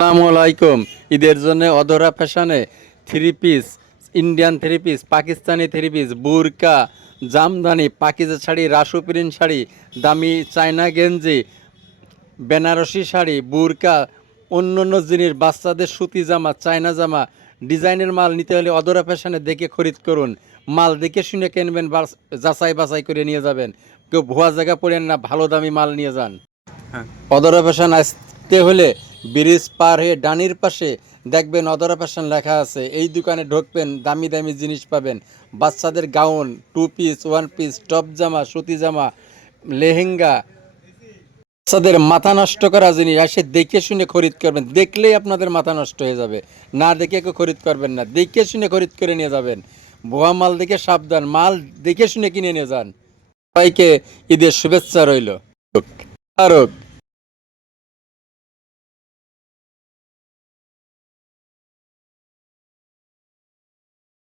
আসসালামু আলাইকুম। ঈদের জন্য অধরা ফ্যাশনে three piece, Indian three piece, Pakistani three piece, বুরকা, জামদানি, পাকিজা শাড়ি, রাসু প্রিন্ট শাড়ি, দামি চায়না গেঞ্জি, বেনারসি শাড়ি, বুরকা, অন্য অন্য জিনিস, বাচ্চাদের সুতি জামা, চায়না জামা, ডিজাইনের মাল নিতে হলে অধরা ফ্যাশনে দেখে খরিদ করুন। মাল দেখে শুনে কিনবেন, যাচাই বাছাই করে নিয়ে যাবেন। কেউ ভুয়া জায়গা পড়েন না, ভালো দামি মাল নিয়ে যান। হ্যাঁ। অধরা ফ্যাশন আসতে হলে ব্রিজ পার হয়ে ডানির পাশে দেখবেন অধরা ফ্যাশন লেখা আছে। এই দোকানে ঢুকবেন, দামি দামি জিনিস পাবেন। বাচ্চাদের gown, two piece, one piece, top জামা, সুতি জামা, লেহেঙ্গা, বাচ্চাদের মাথা নষ্ট করা জিনিস এসে দেখে শুনে খরিদ করবেন। দেখলেই আপনাদের মাথা নষ্ট হয়ে যাবে। না দেখে কেউ খরিদ করবেন না, দেখে শুনে খরিদ করে নিয়ে যাবেন। ভুয়া মাল দেখে সাবধান, মাল দেখে শুনে কিনে নিয়ে যান। সবাইকে ঈদের শুভেচ্ছা রইল।